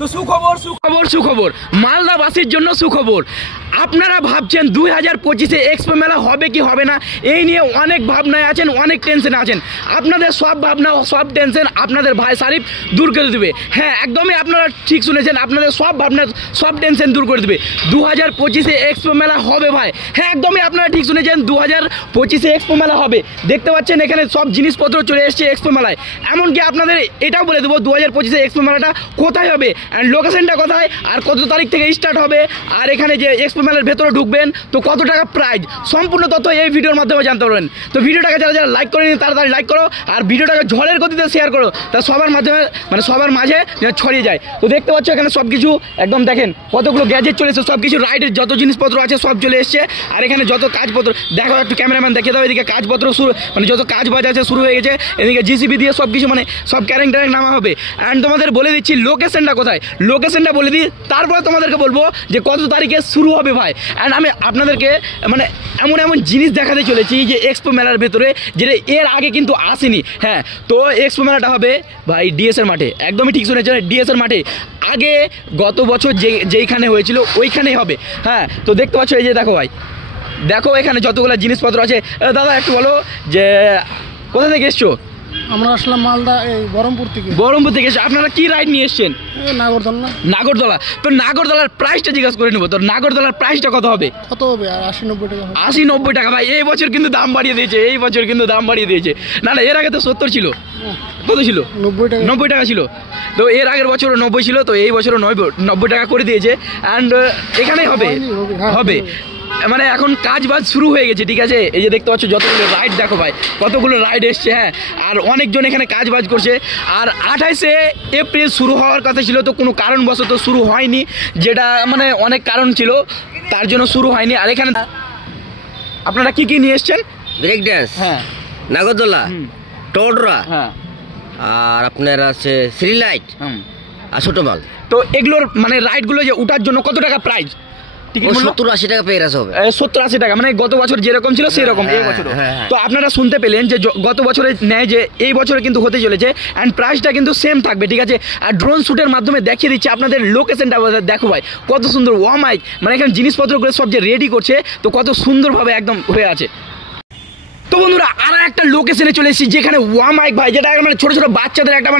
তো সুখবর মালদাবাসীর জন্য সুখবর। আপনারা ভাবছেন 2025-এ এক্সপো মেলা হবে কি হবে না, এই নিয়ে অনেক ভাবনায় আছেন, অনেক টেনশনে আছেন। আপনাদের সব ভাবনা সব টেনশন আপনাদের ভাই সারিফ দূর করে দেবে। হ্যাঁ, একদমই আপনারা ঠিক শুনেছেন, আপনাদের সব ভাবনা সব টেনশন দূর করে দেবে। 2025-এ এক্সপো মেলা হবে ভাই। হ্যাঁ, একদমই আপনারা ঠিক শুনেছেন, 2025-এ এক্সপো মেলা হবে। দেখতে পাচ্ছেন এখানে সব জিনিসপত্র চলে এসছে এক্সপো মেলায়। এমনকি আপনাদের এটাও বলে দেবো 2025-এ এক্সপো মেলাটা কোথায় হবে অ্যান্ড লোকেশনটা কোথায়, আর কত তারিখ থেকে স্টার্ট হবে, আর এখানে যে এক্সপো মেলার ভেতরে ঢুকবেন তো কত টাকা প্রাইজ, সম্পূর্ণ তথ্য এই ভিডিওর মাধ্যমে জানতে পারবেন। তো ভিডিওটাকে যারা যারা লাইক করেনি তাড়াতাড়ি লাইক করো, আর ভিডিওটাকে ঝড়ের গতিতে শেয়ার করো, তা সবার মাধ্যমে সবার মাঝে ছড়িয়ে যায়। তো দেখতে পাচ্ছ এখানে সব কিছু একদম দেখেন কতগুলো গ্যাজেট চলে এসেছে, সব কিছু রাইডের যত জিনিসপত্র আছে সব চলে এসছে। আর এখানে যত কাজপত্র দেখো, একটু ক্যামেরাম্যান দেখিয়ে দাও, এদিকে কাজপত্র শুরু যত কাজ বাজ আছে শুরু হয়ে গেছে। এদিকে জিসিবি দিয়ে সব কিছু সব ক্যারেং ট্যারেং নামা হবে। অ্যান্ড তোমাদের বলে দিচ্ছি লোকেশনটা কোথায়, লোকেশনটা বলে দিই, তারপরে তোমাদেরকে বলবো যে কত তারিখে শুরু হবে ভাই। অ্যান্ড আমি আপনাদেরকে এমন এমন জিনিস দেখাতে চলেছি যে এক্সপো মেলার ভেতরে, যেটা এর আগে কিন্তু আসেনি। হ্যাঁ, তো এক্সপো মেলাটা হবে ভাই ডিএসের মাঠে, একদমই ঠিক শুনেছেন, ডিএসের মাঠে। আগে গত বছর যেইখানে হয়েছিল ওইখানেই হবে। হ্যাঁ, তো দেখতে পাচ্ছ এই যে দেখো ভাই, দেখো এখানে যতগুলো জিনিসপত্র আছে। দাদা একটু বলো যে কোথা থেকে এসছো? আমরা আসলাম মালদা, এই বহরমপুর থেকে এসে। আপনারা কি রাইড নিয়ে এসছেন? নাগরদোলা। তো নাগরদোলার প্রাইসটা জিজ্ঞাসা করে নেবো। তো নাগরদোলার প্রাইসটা কত হবে? কত হবে? 80-90 টাকা। 80-90 টাকা ভাই। এই বছর কিন্তু দাম বাড়িয়ে দিয়েছে, না এর আগে তো 70 ছিল। কত ছিল? 90 টাকা ছিল। তো এর আগের বছরও 90 ছিল, তো এই বছরও 90 টাকা করে দিয়েছে। অ্যান্ড এখানেই হবে এখন কাজ বাজ শুরু হয়ে গেছে, ঠিক আছে। এই যে দেখতে পাচ্ছ যতগুলো রাইড, দেখো ভাই কতগুলো রাইড এসছে। হ্যাঁ, আর অনেকজন এখানে কাজ বাজ করছে। আর 28শে এপ্রিল শুরু হওয়ার কথা ছিল, তো কোনো কারণবশত শুরু হয়নি, যেটা অনেক কারণ ছিল, তার জন্য শুরু হয়নি। আর এখানে আপনারা কি কি নিয়ে এসছেন? ব্রেক ড্যান্স, হ্যাঁ, নাগরদোলা, টোডরা, হ্যাঁ, আর আপনার আছে শ্রী লাইট আর ছোট মাল। তো এগুলোর রাইডগুলো যে উঠার জন্য কত টাকা প্রাইস? 70-80 টাকা পেয়ে হবে। 70-80 টাকা, গত বছর যেরকম ছিল সেরকম এই বছর। তো আপনারা শুনতে পেলেন যে গত বছরের ন্যায় যে এই বছরে কিন্তু হতে চলেছে, অ্যান্ড প্রাইসটা কিন্তু সেম থাকবে, ঠিক আছে। আর ড্রোন শ্যুটের মাধ্যমে দেখিয়ে দিচ্ছে আপনাদের লোকেশনটা। দেখো ভাই কত সুন্দর ওয়ামাইক, এখানে জিনিসপত্রগুলো সব যে রেডি করছে, তো কত সুন্দরভাবে একদম হয়ে আছে। তো বন্ধুরা আর একটা লোকেশনে চলে এসেছি, যেখানে ওয়ামাইক ভাই, যেটা ছোট ছোট বাচ্চাদের একটা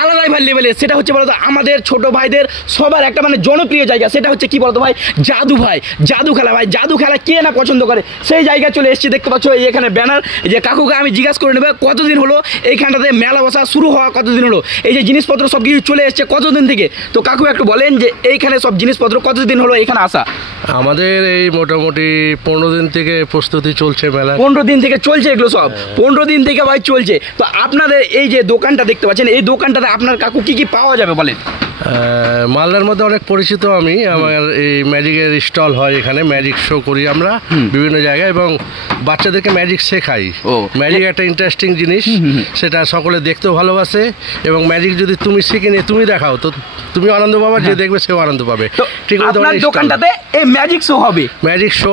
আলাদাই ভাই লেভেলের। সেটা হচ্ছে বলতো আমাদের ছোট ভাইদের সবার একটা জনপ্রিয় জায়গা। সেটা হচ্ছে কি বলতো ভাই, জাদু খেলা ভাই। জাদু খেলা কে না পছন্দ করে, সেই জায়গায় চলে এসেছি। দেখতে পাচ্ছ এখানে ব্যানার। যে কাকুকে আমি জিজ্ঞাসা করে নেবো কতদিন হলো এইখানটাতে মেলা বসা শুরু হওয়া, কতদিন হলো, এই যে জিনিসপত্র সব কিছু চলে এসছে কতদিন থেকে। তো কাকু একটু বলেন যে এইখানে সব জিনিসপত্র কতদিন হলো এখানে আসা? আমাদের এই মোটামুটি 15 দিন থেকে প্রস্তুতি চলছে মেলা। 15 দিন থেকে চলছে এগুলো সব, 15 দিন থেকে ভাই চলছে। তো আপনাদের এই যে দোকানটা দেখতে পাচ্ছেন, এই দোকানটাতে আপনার কাকু কি কি পাওয়া যাবে বলেন? মালদার মধ্যে অনেক পরিচিত আমি। আমার এই ম্যাজিকের স্টল হয়, এখানে ম্যাজিক শো করি আমরা বিভিন্ন জায়গায়, এবং বাচ্চাদেরকে ম্যাজিক শেখাই। ম্যাজিক একটা ইন্টারেস্টিং জিনিস, সেটা সকলে দেখতেও ভালোবাসে, এবং ম্যাজিক যদি তুমি শিখে নিয়ে তুমি দেখাও তো তুমি আনন্দ পাবে, যে দেখবে সেও আনন্দ পাবে। ঠিক আছে, আপনার দোকানটাতে এই ম্যাজিক শো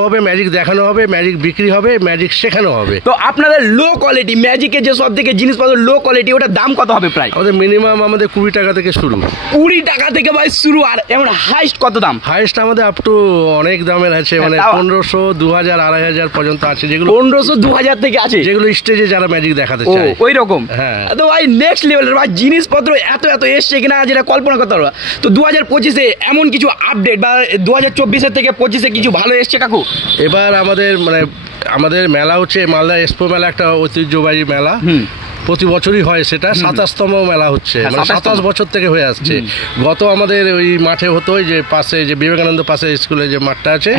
হবে, ম্যাজিক দেখানো হবে, ম্যাজিক বিক্রি হবে, ম্যাজিক শেখানো হবে। তো আপনাদের লো কোয়ালিটি ম্যাজিকের যে সব থেকে জিনিসপত্র লো কোয়ালিটি, ওটার দাম কত হবে প্রায়? আমাদের মিনিমাম 20 টাকা থেকে শুরু। 20 টাকা থেকে ভাই শুরু। আর এমন হাইস্ট কত দাম? হাইস্ট আমাদের আপ টু অনেক দামের আছে, 1500, 2000, 2500 পর্যন্ত আছে। যেগুলো 1500, 2000 থেকে আছে, যেগুলো স্টেজে যারা ম্যাজিক দেখাতে চায় ওই রকম। হ্যাঁ, তো ভাই নেক্সট লেভেলের ভাই জিনিসপত্র এত এসছে কিনা যেটা কল্পনা করতে পারবো। তো 2025-এ এমন কিছু আপডেট, বা 2024-এর থেকে 25-এ কিছু ভালো এসছে কাকু? এবার আমাদের মেলা হচ্ছে মালদা এক্সপো মেলা, একটা ঐতিহ্যবাহী মেলা। প্রতি বছরই হয়, সেটা 27তম মেলা হচ্ছে, 27 বছর থেকে হয়ে আসছে। গত আমাদের ওই মাঠে হতো, ওই যে পাশে যে বিবেকানন্দ পাশে স্কুলে যে মাঠটা আছে,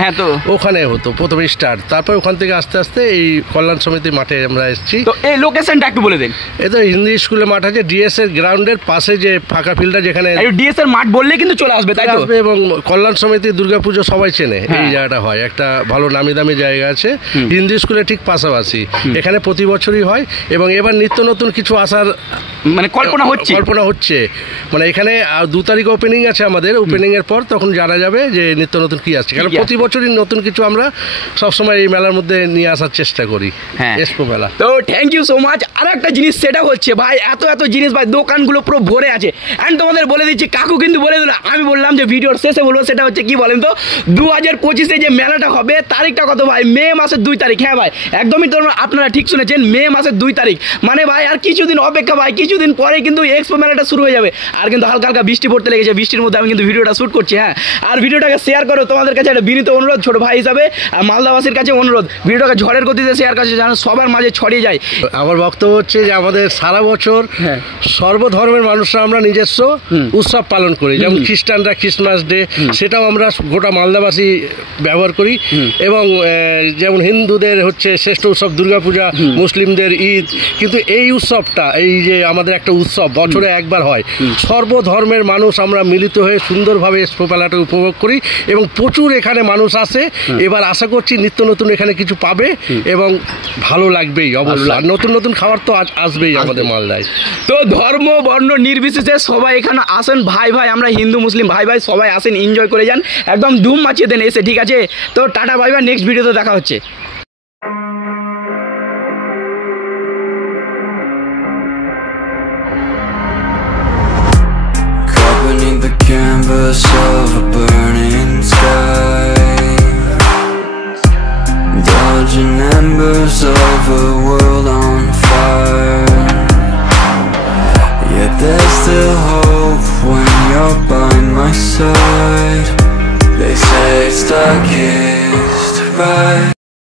ওখানে হতো প্রথমে স্টার্ট। তারপর ওখান থেকে আস্তে আস্তে এই কল্যাণ সমিতি মাঠে আমরা এসেছি। তো এই লোকেশনটা একটু বলে দেন। এই তো হিন্দি স্কুলের মাঠ আছে, ডিএস এর গ্রাউন্ডের পাশে যে ফাঁকা ফিল্ডটা, যেখানে ডিএস এর মাঠ বললে কিন্তু চলে আসবে, তাই তো? এবং কল্যাণ সমিতি দুর্গাপুজো সবাই চেনে, এই জায়গাটা হয়, একটা ভালো নামি দামি জায়গা আছে হিন্দি স্কুলের ঠিক পাশাপাশি। এখানে প্রতি বছরই হয়, এবং এবার নিত্য নতুন কিছু আসার মানে কল্পনা হচ্ছে মানে এখানে 2 তারিখ ওপেনিং আছে আমাদের, ওপেনিং এর পর তখন জানা যাবে যে নিত্য নতুন কি আসছে, কারণ প্রতি বছরই নতুন কিছু আমরা সবসময় এই মেলার মধ্যে নিয়ে আসার চেষ্টা করি। হ্যাঁ, এক্সপো মেলা। তো থ্যাংক ইউ সো মাচ। আর একটা জিনিস সেটা হচ্ছে ভাই, এত জিনিস ভাই, দোকানগুলো পুরো ভরে আছে। অ্যান্ড তোমাদের বলে দিচ্ছি, কাকু কিন্তু বলে দিল, আমি বললাম যে ভিডিওর শেষে বলবো, সেটা হচ্ছে কি বলেন তো, 2025-এ যে মেলাটা হবে তারিখটা কত ভাই? মে মাসের 2 তারিখ। হ্যাঁ ভাই, একদমই তো আপনারা ঠিক শুনেছেন, মে মাসের 2 তারিখ। মানে ভাই আর কিছুদিন অপেক্ষা ভাই, কিছুদিন পরে কিন্তু এক্সপো মেলাটা শুরু হয়ে যাবে। আর কিন্তু হালকা হালকা বৃষ্টি পড়তে লেগেছে, বৃষ্টির মধ্যে আমি কিন্তু ভিডিওটা শ্যুট করছি। হ্যাঁ, আর ভিডিওটাকে শেয়ার করো, তোমাদের কাছে একটা বিনীত অনুরোধ, ছোট ভাই হিসাবে আর মালদাবাসীর কাছে অনুরোধ, ভিডিওটাকে ঝড়ের গতিতে শেয়ার কাছে যেন সবার মাঝে ছড়িয়ে যায়। আমার বক্তব্য হচ্ছে যে আমাদের সারা বছর সর্বধর্মের মানুষরা আমরা নিজস্ব উৎসব পালন করি, যেমন খ্রিস্টানরা ক্রিসমাস ডে, সেটাও আমরা গোটা মালদাবাসী ব্যবহার করি। এবং যেমন হিন্দুদের হচ্ছে শ্রেষ্ঠ উৎসব দুর্গাপূজা, মুসলিমদের ঈদ। কিন্তু এই উৎসবটা, এই যে আমাদের একটা উৎসব বছরে একবার হয়, সর্বধর্মের মানুষ আমরা মিলিত হয়ে সুন্দরভাবে এক্সপো মেলাটা উপভোগ করি এবং প্রচুর এখানে মানুষ আসে। এবার আশা করছি নিত্য নতুন এখানে কিছু পাবে এবং ভালো লাগবেই অবশ্যই। আর নতুন নতুন খাবার তো আসবেই আমাদের মালদায়। তো ধর্ম বর্ণ নির্বিশেষে সবাই এখানে আসেন ভাই ভাই, আমরা হিন্দু মুসলিম ভাই ভাই সবাই আসেন, এনজয় করে যান, একদম ধুম মাচিয়ে দেন এসে, ঠিক আছে? তো টাটা ভাই ভাই, নেক্সট ভিডিওতে দেখা হচ্ছে। Beneath the canvas of a burning sky, dodging embers of a world on fire. Yet there's still hope when you're by my side. They say it's darkest right.